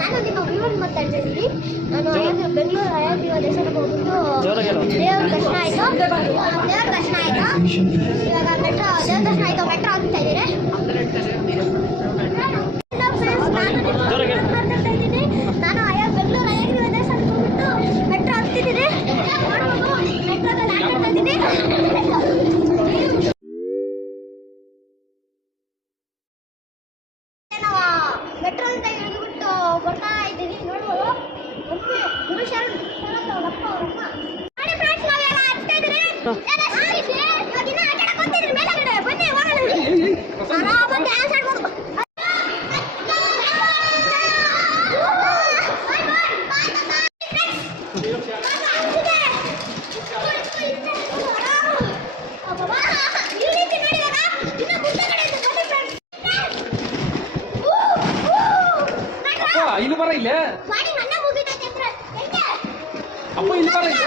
ನಾನು ನಿಮ್ಮ ವಿವರ ಮಾತಾಡ್ತಾ ಇದ್ದೀನಿ. ನಾನು ಬೆಂಗಳೂರು ಹಯಾಗ್ರೀವ ದೇವಸ್ಥಾನಕ್ಕೆ ಹೋಗ್ಬಿಟ್ಟು ದೇವ್ರ ದರ್ಶನ ಆಯಿತು. ಇವಾಗ ಮೆಟ್ರೋ ದೇವ್ರ ದರ್ಶನ ಆಯಿತು, ಮೆಟ್ರೋ ಹೋಗ್ತಾ ಇದ್ದೀನಿ. ನಾನು ಬೆಂಗಳೂರು ಹಯಾಗ್ರೀವ ದೇವಸ್ಥಾನಕ್ಕೆ ಹೋಗ್ಬಿಟ್ಟು ಮೆಟ್ರೋ ಹತ್ತಿದ್ದೀನಿ. ಮೆಟ್ರೋದಲ್ಲಿ ಆಟಾಡ್ತಾ ಇದ್ದೀನಿ. ಮೆಟ್ರೋ ಅಂತ ಹೇಳಿಬಿಟ್ಟು ಬರ್ತಾ ಇದ್ದೀವಿ. ನೋಡ್ಬೋದು ಇಲ್ಲಿ ಬರ ಇಲ್ಲ ಅಪ್ಪ ಇಲ್ಲಿ ಬರ ಇಲ್ಲ